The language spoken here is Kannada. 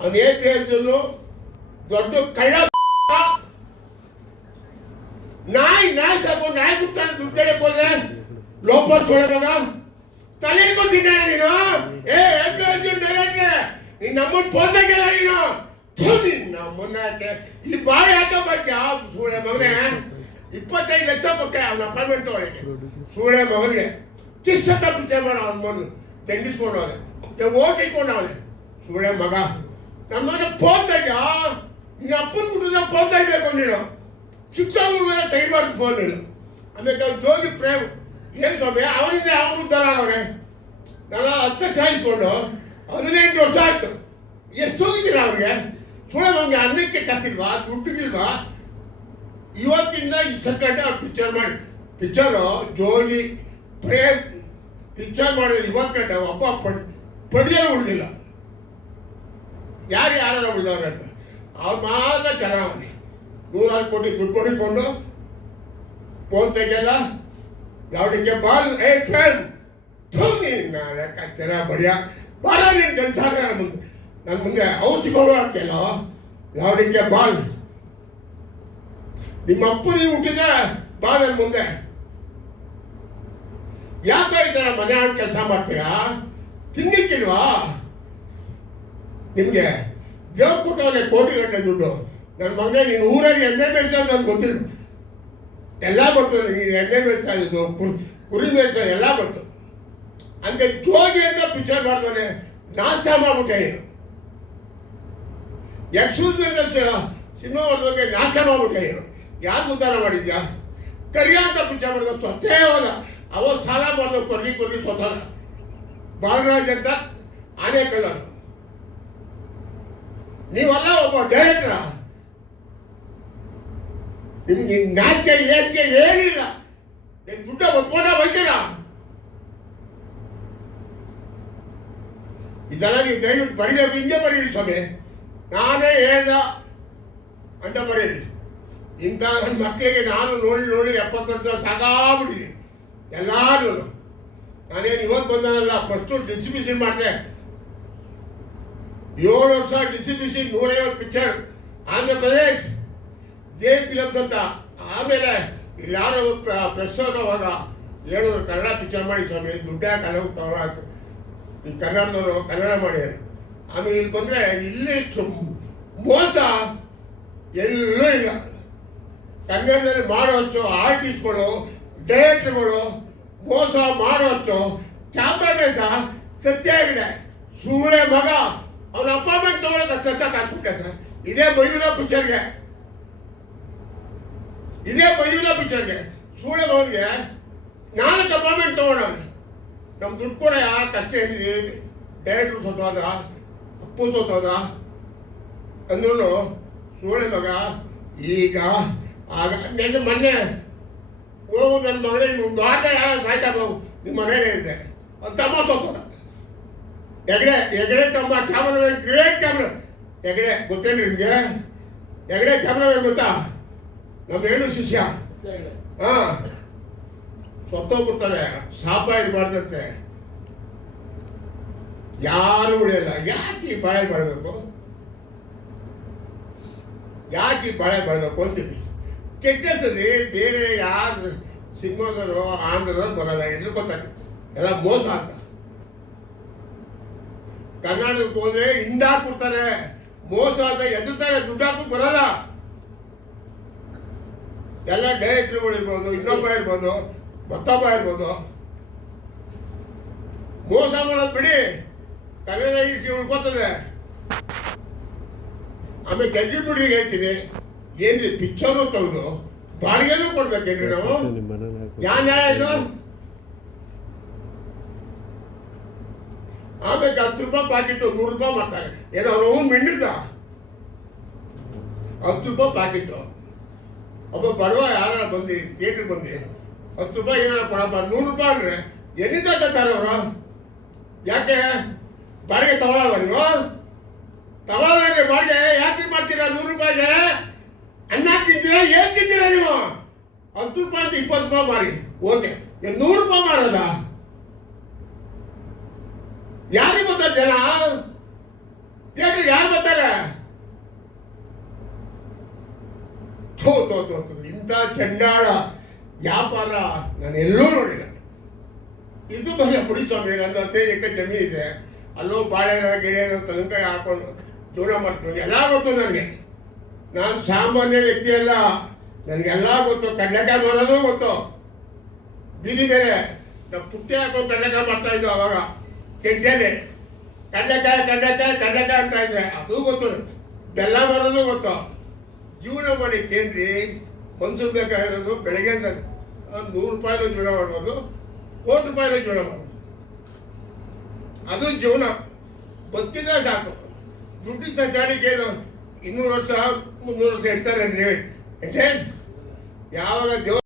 ಅವನು APSನು ದೊಡ್ಡ ಕಳ್ಳ ನಾಯಿ ಸಾಕು ನಾಯಿ ಬಿಡ್ತಾನೆ ದುಡ್ಡು ಕೇಳಕ್ಕೆ ಹೋದ್ರೆ ಲೋಪರ್ ಸೋಳವಾಗ ತಲೆ ಇಟ್ಕೊತೀನಿ ನೀನು APS ಡೈರೆಕ್ಟ್ರೆ ನೀನು ನಮ್ಮನ್ನು ಪೋತಾಗೆಲ್ಲ ನೀನು ನಮ್ಮನ್ನ ಯಾಕೆ ಈ ಬಾಳೆ ಹಾಕೋಬೇಕು ಯಾವ ಸೂಳೆ ಮಗನೇ 25 ಲಕ್ಷ ಕೊಟ್ಟೆ ಅವನ ಅಪಾಯಿಂಟ್ಮೆಂಟ್ ತೊಗೊಳಕ್ಕೆ ಸೂಳೆ ಮಗನಿಗೆ ಕಿಷ್ಟತ್ತ ಪಿಕ್ಚರ್ ಮಾಡೋ ಅವನ ಮಗನು ತೆಂಗಿಸ್ಕೊಂಡವನೆ ಓಟ್ ಇಟ್ಕೊಂಡವನೆ ಸೂಳೆ ಮಗ ನಮ್ಮ ಮನೆ ಪೋತಾಗ ನಿನ್ನ ಅಪ್ಪನ ಕುಟುಂಬ ಪೋತಾ ಇರ್ಬೇಕು ನೀನು ಶಿಕ್ಷಕರು ಮೇಲೆ ತೆಗಿಬಾರ್ದು ಫೋನ್ ಇಲ್ಲ ಆಮೇಲೆ ಅವ್ನು ಜೋಗಿ ಪ್ರೇಮ್ ಏನು ಸ್ವಾಮಿ ಅವನಿಂದ ಅವನು ಉದ್ಧಾರ ಅವರೇ ನಾನು 10 ಸಾಯಿಸ್ಕೊಂಡು 18 ವರ್ಷ ಆಯ್ತು ಎಷ್ಟು ಹೋಗಿದ್ದೀರಾ ಅವ್ರಿಗೆ ಸುಳ್ಳ ನಮಗೆ ಅನ್ನಕ್ಕೆ ಕಸಿಲ್ವಾ ದುಡ್ಡುಗಿಲ್ವಾ ಇವತ್ತಿಂದ ಇಷ್ಟಕ್ಕಂటే ಅವ್ರು ಪಿಕ್ಚರು ಜೋಗಿ ಪ್ರೇಮ್ ಪಿಕ್ಚರ್ ಮಾಡಿದ್ರೆ ಇವತ್ತು ಗಂಟೆ ಒಬ್ಬ ಪಡಿಯಲು ಉಳಿದಿಲ್ಲ ಯಾರು ಉಳಿದವ್ರೆ ಅಂತ ಅವ್ರು ಮಾತ್ರ ಚೆನ್ನಾಗಿ 100 ಕೋಟಿ ದುಡ್ಡು ಕೊಡಿಕೊಂಡು ಫೋನ್ ತೆಗಿಯಲ್ಲ ಯಾವಡಿಗೆ ಬಾಲ್ ಫ್ರೆಂಡ್ ಲೆಕ್ಕ ಚೆನ್ನಾಗಿ ಬಡಿಯ ಬಾಲ ನೀನು ಕೆಲಸ ನನ್ನ ಮುಂದೆ ಔಷಧಿಗೋಡ್ಕೆಲ್ಲ ಯಾವಡಿಗೆ ಬಾಲ್ ನಿಮ್ಮ ಅಪ್ಪ ನೀವು ಹುಟ್ಟಿದ್ರೆ ಬಾ ನನ್ನ ಮುಂದೆ ಯಾಕೆ ಈ ಥರ ಮನೆ ಆಡ್ ಕೆಲಸ ಮಾಡ್ತೀರಾ ತಿನ್ನಿಕ್ಕಿಲ್ವಾ ನಿಮಗೆ ದೇವ್ರ ಕೊಟ್ಟವನೇ ಕೋಟಿಗಟ್ಟಲೆ ದುಡ್ಡು ನನ್ನ ಮಗನೇ ನೀನು ಊರಲ್ಲಿ ಎಣ್ಣೆ ಮೇಯ್ಸೋದು ನನಗೆ ಗೊತ್ತಿಲ್ಲ ಎಲ್ಲ ಗೊತ್ತು ನೀನು ಎಣ್ಣೆ ಮೇಯ್ತಾ ಇದ್ದು ಕುರಿ ಮೇಯ್ಸೋ ಎಲ್ಲ ಗೊತ್ತು ಹಂಗೆ ಜೋಗಿ ಅಂತ ಪಿಕ್ಚರ್ ಮಾಡಿದವನೇ ನಾಷ್ಟ ಮಾಡ್ಬಿಟ್ಟೆ ನೀನು ಎಕ್ಸ್ಕ್ಯೂಸ್ ಸಿನಿಮಾ ಮಾಡಿದವ್ರಿಗೆ ನಾಷ್ಟ ಮಾಡ್ಬಿಟ್ಟೆ ನೀನು ಯಾರು ಉದ್ಧಾರ ಮಾಡಿದ್ಯಾ ಕರಿಯ ಅಂತ ಪಿಕ್ಚರ್ ಮಾಡಿದ ಸ್ವತ್ತೇ ಹೋದ ಅವತ್ತು ಸಾಲ ಮಾಡಿದ ಕೊರ್ಗಿ ಸ್ವತಃ ಬಾಲರಾಜ್ ಅಂತ ಆನೇಕಲ್ಲ ನೀವಲ್ಲ ಒಬ್ಬ ಡೈರೆಕ್ಟರ ನಿಮ್ಗೆ ನಾಚಿಕೆ ಏಚಿಕೆ ಏನಿಲ್ಲ ಏನು ದುಡ್ಡ ಒತ್ಕೊಂಡ ಬೈತೀರಾ ಇದೆಲ್ಲ ನೀವು ದಯವಿಟ್ಟು ಬರೀಬೇಕು ಹಿಂಗೆ ಬರೀರಿ ಸ್ವಾಮಿ ನಾನೇ ಹೇಳ್ದ ಅಂತ ಬರೀರಿ ಇಂಥ ನನ್ನ ಮಕ್ಕಳಿಗೆ ನಾನು ನೋಡಿ 70 ವರ್ಷ ಸಾಕಾಗ್ಬಿಟ್ಟಿದೆ ಎಲ್ಲರೂ ನಾನೇನು ಇವತ್ತು ಬಂದನಲ್ಲ ಫಸ್ಟು ಡಿಸ್ಟ್ರಿಬ್ಯೂಷನ್ ಮಾಡಿದೆ 7 ವರ್ಷ distribution 150 picture Andhra Pradesh Dev films ಅಂತ ಆಮೇಲೆ ಇಲ್ಲಿ ಯಾರೋ ಪ್ರೆಸ್ ಅವಾಗ ಹೇಳಿದ್ರು ಕನ್ನಡ ಪಿಕ್ಚರ್ ಮಾಡಿ ಸ್ವಾಮಿ ದುಡ್ಡು ಯಾಕೆ ಹಲವು ತಗೊಳಾಯ್ತು ಈ ಕನ್ನಡದವರು ಕನ್ನಡ ಮಾಡಿ ಆಮೇಲೆ ಇಲ್ಲಿ ಬಂದರೆ ಇಲ್ಲಿ ಮೋಸ ಎಲ್ಲೂ ಇಲ್ಲ ಕನ್ನಡದಲ್ಲಿ ಮಾಡೋಷ್ಟು ಆರ್ಟಿಸ್ಟ್ಗಳು ಡೈರೆಕ್ಟ್ರುಗಳು ಮೋಸ ಮಾಡೋಷ್ಟು ಕ್ಯಾಮ್ರಾಮನ್ ಸಹ ಸತ್ಯ ಆಗಿದೆ ಸೂಳೆ ಮಗ ಅವನ ಅಪಾಯಿಂಟ್ಮೆಂಟ್ ತೊಗೊಳಕ್ಕೆ ಕೆಲಸ ಕಾಸ್ಬಿಟ್ಟೆ ಸರ್ ಇದೇ ಮಯೂರ ಪಿಕ್ಚರ್ಗೆ ಸೂಳೆ ಮಗನಿಗೆ 4 ಅಪಾಯಿಂಟ್ಮೆಂಟ್ ತೊಗೊಳೋಣ ನಮ್ಮ ದುಡ್ಡು ಕೂಡ ಕಷ್ಟ ಏನಿದೆ ಡೈರೆಕ್ಟ್ರು ಸತ್ತೋದ ಅಪ್ಪು ಸತ್ತೋದ ಅಂದ್ರೂ ಸೂಳೆ ಮಗ ಈಗ ಆಗ ಮೊನ್ನೆ ಹೋಗು ನನ್ನ ಮಗನಿಗೆ ಒಂದು ವಾರ ಯಾರೋ ಸಾಯ್ತಾ ಹೋಗು ನಿಮ್ಮ ಮನೇಲೇ ಇದೆ ಅದು ತಮ್ಮ ಸತ್ತೋದ ಹೆಗಡೆ ತಮ್ಮ ಕ್ಯಾಮ್ರಾಮನ್ ಗ್ರೇಟ್ ಕ್ಯಾಮ್ರಾ ಹೆಗಡೆ ಗೊತ್ತೇನು ನಿಮಗೆ ಹೆಗಡೆ ಕ್ಯಾಮ್ರಾಮನ್ ಗೊತ್ತಾ ನಮ್ಮ ಹೇಳು ಶಿಷ್ಯ ಹಾಂ ಸತ್ತೋಗ್ಬಿಡ್ತಾರೆ ಶಾಪ ಇರಬಾರ್ದಂತೆ ಯಾರು ಉಳಿಯಲ್ಲ ಯಾಕೆ ಈ ಬಾಳೆ ಮಾಡಬೇಕು ಅಂತೀನಿ ಕೆಟ್ಟ ಹೆಸರಿ ಬೇರೆ ಯಾರು ಸಿನಿಮಾದವರು ಆಂಧ್ರದವ್ರು ಬರಲ್ಲ ಎದುರ್ಕೋತಾರೆ ಎಲ್ಲ ಮೋಸ ಅಂತ ಕರ್ನಾಟಕಕ್ಕೆ ಹೋದ್ರೆ ಹಿಂಡಾಕ್ಬಿಡ್ತಾರೆ ಮೋಸ ಅಂತ ಎದುರ್ತಾರೆ ದುಡ್ಡಾಕು ಬರಲ್ಲ ಎಲ್ಲ ಡೈರೆಕ್ಟ್ರುಗಳು ಇರ್ಬೋದು ಇನ್ನೊಬ್ಬ ಇರ್ಬೋದು ಮತ್ತೊಬ್ಬ ಇರ್ಬೋದು ಮೋಸ ಮಾಡೋದು ಬಿಡಿ ಕನ್ನಡ ಇಟ್ಟು ಉಳ್ಕೋತದೆ ಆಮೇಲೆ ಗಂಜಿಪುಡ್ರಿಗೆ ಹೇಳ್ತೀನಿ ಏನ್ರಿ ಪಿಕ್ಚರು ತೆಗೆದು ಬಾಡಿಗೆನೂ ಕೊಡ್ಬೇಕೇನ್ರಿ ನಾವು ಯಾವ ನ್ಯಾಯ ಇದು ಆಮೇಲೆ 10 ರೂಪಾಯಿ ಪ್ಯಾಕೆಟು 100 ರೂಪಾಯಿ ಮಾಡ್ತಾರೆ ಏನೋ ಅವ್ರು ಮಿಂಡಿದ 10 ರೂಪಾಯಿ ಪ್ಯಾಕೆಟು ಒಬ್ಬ ಬಡವ ಯಾರು ಬಂದು ಥಿಯೇಟ್ರಿಗೆ ಬಂದು 10 ರೂಪಾಯಿ ಏನಾರು ಕೊಡಪ್ಪ 100 ರೂಪಾಯಿ ಅಂದರೆ ಎಲ್ಲಿಂದ ತರ್ತಾರೆ ಅವರು ಯಾಕೆ ಬಾಡಿಗೆ ತಗೊಳ್ಳಲ್ವ ನೀವು ತಗೊಳ್ಳೋದ್ರೆ ಬಾಡಿಗೆ ಯಾಕೆ ಮಾಡ್ತೀರಾ 100 ರೂಪಾಯಿಗೆ ಅನ್ನ ತಿಂತೀರಾ ಏನು ತಿಂತೀರಾ ನೀವು 10 ರೂಪಾಯಿ ಅಂತ 20 ರೂಪಾಯಿ ಮಾರಿ ಓಕೆ 100 ರೂಪಾಯಿ ಮಾರೋದಾ ಯಾರಿಗೆ ಬರ್ತಾರೆ ಜನ ಥಿಯೇಟ್ರಿಗೆ ಯಾರು ಬರ್ತಾರೆ ಇಂಥ ಚಂಡಾಳ ವ್ಯಾಪಾರ ನಾನು ಎಲ್ಲೂ ನೋಡಿಲ್ಲ. ಇದು ಬಹಳ ಬಿಡಿ ಸ್ವಾಮಿ, ನನ್ನ 15 ಎಕರೆ ಜಮೀನು ಇದೆ, ಅಲ್ಲೋ ಬಾಳೆನ ಗಿಳೆನೋ ತೆಂಗಿನಕಾಯಿ ಹಾಕೊಂಡು ಜೀವನ ಮಾಡ್ತೀನಿ. ಎಲ್ಲ ಗೊತ್ತು ನನಗೆ. ನಾನು ಸಾಮಾನ್ಯ ವ್ಯಕ್ತಿ ಅಲ್ಲ, ನನಗೆಲ್ಲ ಗೊತ್ತು. ಕಡಲೆಕಾಯಿ ಮಾಡೋದು ಗೊತ್ತು. ಬೀದಿ ಮೇಲೆ ನಾವು ಪುಟ್ಟಿ ಹಾಕೊಂಡು ಕಡಲೆಕಾಯಿ ಮಾಡ್ತಾ ಇದ್ದೋ ಅವಾಗ ಕೆಂಟೆಲೆ. ಕಡಲೆಕಾಯಿ ಅಂತ ಇದ್ದೆ, ಅದು ಗೊತ್ತು. ಬೆಲ್ಲ ಮಾಡೋದು ಗೊತ್ತು. ಜೀವನ ಮಾಡಲಿಕ್ಕೇನ್ರಿ ಮನ್ಸೂರು ಬೇಕಾಗಿರೋದು? ಬೆಳಗ್ಗೆ ಅಂತ 100 ರೂಪಾಯಿದು ಜೀವನ ಮಾಡ್ಬೋದು, ಕೋಟಿ ರೂಪಾಯಿದು ಜೀವನ ಮಾಡ್ಬೋದು. ಅದು ಜೀವನ. ಬದುಕಿದ್ರೆ ಸಾಕು. ದುಡ್ಡಿದ್ದ ಚಾಣಿಕೇನು 200 ವರ್ಷ 300 ವರ್ಷ ಇರ್ತಾರೆ ಅಂದರೆ ಯಾವಾಗ ದೇವ